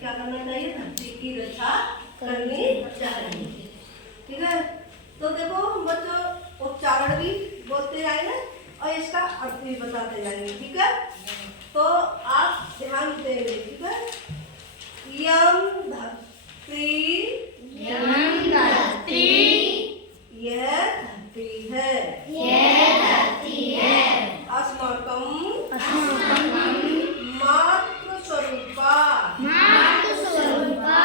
क्या करना चाहिए? धरती की रक्षा करनी चाहिए। ठीक है, तो देखो बच्चों उच्चारण भी बोलते जाएंगे और इसका अर्थ भी बताते जाएंगे। ठीक है, तो आप ध्यान देंगे। ठीक है, यम धरती, यम धरती, यह धरती है, यह धरती है। अस्माकं अस्माकं मातृस्वरूपा, मातृस्वरूपा,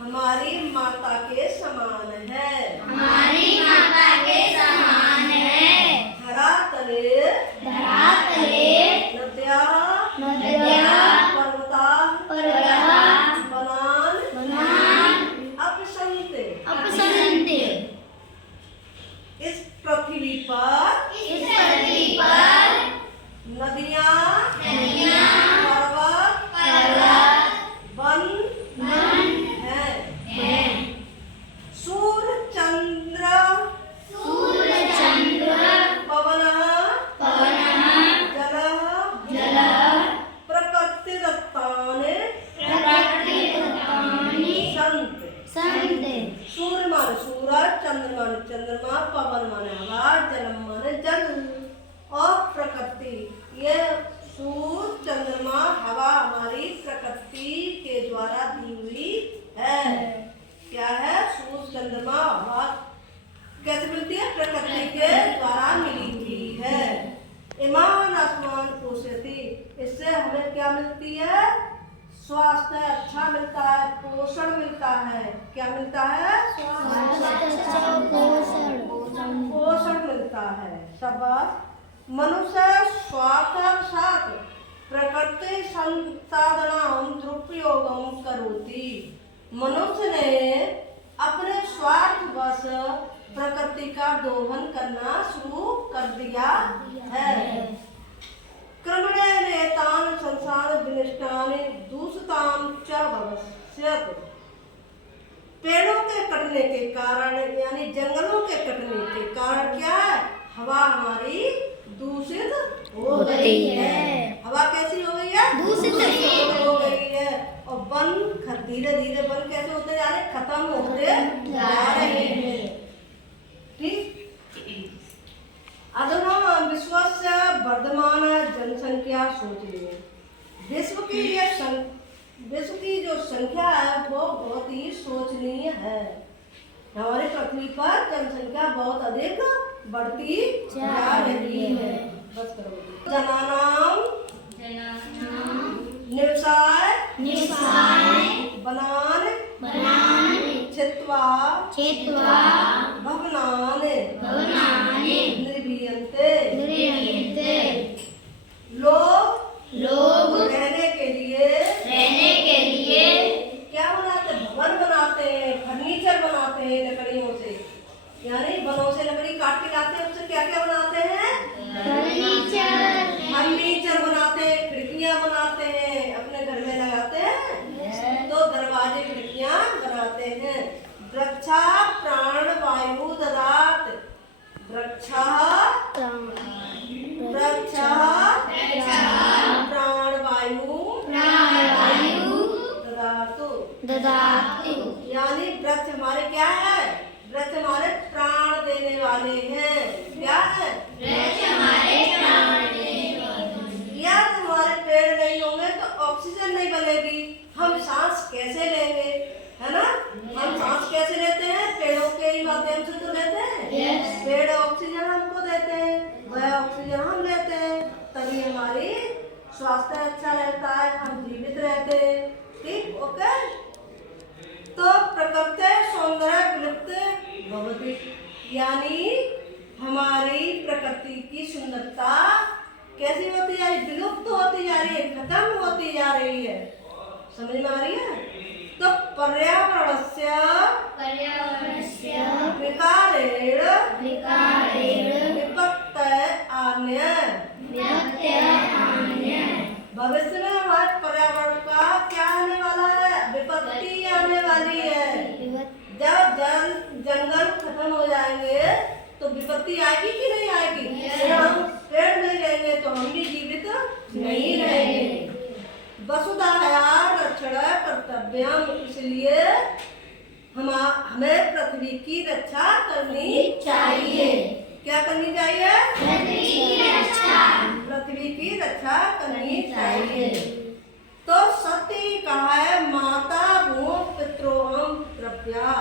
हमारी माता के समान है, हमारी माता के समान है। धरातले धरातले नद्या पर्वता बनान अपसंते, इस पृथ्वी पर नदियाँ पर्वत वन हैं। सूर्य चंद्र पवनः जलः प्रकृतिदत्तानि सन्ति। सूर्य माने सूरज, चंद्र माने चंद्रमा, पवन माने हवा, जलम माने जल और प्रकृति। ये सूर्य चंद्रमा हवा हमारी प्रकृति के द्वारा दी हुई है। क्या है? सूर्य चंद्रमा हवा कैसे मिलती है? प्रकृति के द्वारा मिली हुई है। ईमान आसमान पोषयति, इससे हमें क्या मिलती है? स्वास्थ्य अच्छा मिलता है, पोषण मिलता है। क्या मिलता है? पोषण मिलता है। शाबाश। मनुष्य स्वार्थवशात् प्रकृति संसाधनां दुरुपयोगं करोति, मनुष्य ने अपने स्वार्थवश प्रकृति का दोहन करना शुरू कर दिया है। क्रमणे एतान् संसार विनष्टानि दूषितां च भविष्यत्, पेड़ों के कटने के कारण यानी जंगलों के कटने के कारण क्या है? हवा हमारी दूषित हो गई है। हवा कैसी हो गई है? दूषित हो गई है। और वन धीरे धीरे वन कैसे होते जा रहे? खत्म होते जा रहे हैं। ठीक, अधुना विश्वस्य वर्धमान जनसंख्या सोचनीय, विश्व की जो संख्या है वो बहुत ही शोचनीय है। हमारी पृथ्वी पर जनसंख्या बहुत अधिक बढ़ती जा रही है। बस करो। जनानां निवसाय बनान छित्त्वा भवनान निर्मीयन्ते, लोग रहने के लिए क्या बनाते? भवन बनाते हैं, फर्नीचर बनाते हैं लकड़ियों से, यानी वनों से लकड़ी काट के लाते हैं, उससे क्या क्या बनाते हैं? फर्नीचर बनाते हैं, खिड़कियां बनाते हैं, अपने घर में लगाते हैं तो दरवाजे खिड़कियां बनाते हैं। वृक्षा प्राण वायु ददात, वृक्षा प्राण वायु ददातु, यानी वृक्ष हमारे क्या है? वृक्ष हमारे प्राण देने वाले हैं। क्या है? यार हमारे पेड़ नहीं होंगे तो ऑक्सीजन नहीं बनेगी, हम सांस कैसे लेंगे? है ना, हम सांस कैसे लेते हैं? पेड़ों के ही माध्यम से तो लेते हैं। पेड़ ऑक्सीजन हमको देते हैं, वह ऑक्सीजन हम लेते हैं, तभी हमारी स्वास्थ्य अच्छा रहता है, हम जीवित रहते हैं। ठीक, ओके। तो प्रकृति सौंदर्य विलुप्त भवति, यानी हमारी प्रकृति की सुंदरता कैसी होती जा रही? विलुप्त होती जा रही है, खत्म होती जा रही है। समझ में आ रही है? तो पर्यावरणस्य विकारेण विपत्तय आन्य, भविष्य में हमारे पर्यावरण का क्या आने वाला है? विपत्ति आने वाली है। जब जंगल खत्म हो जाएंगे तो विपत्ति आएगी कि नहीं आएगी? हम पेड़ नहीं रहेंगे तो हम भी जीवित नहीं रहेंगे। वसुधाया रक्षण कर्तव्य कर्तव्यम, इसलिए हमें पृथ्वी की रक्षा करनी चाहिए। क्या करनी चाहिए? पृथ्वी की रक्षा। पृथ्वी की रक्षा करनी चाहिए। तो सती कहा है माता भूमि पितरोहम द्रव्या,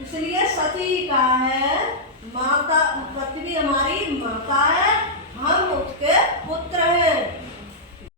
इसलिए सती कहा है माता, पृथ्वी हमारी माता है, हम उसके पुत्र हैं।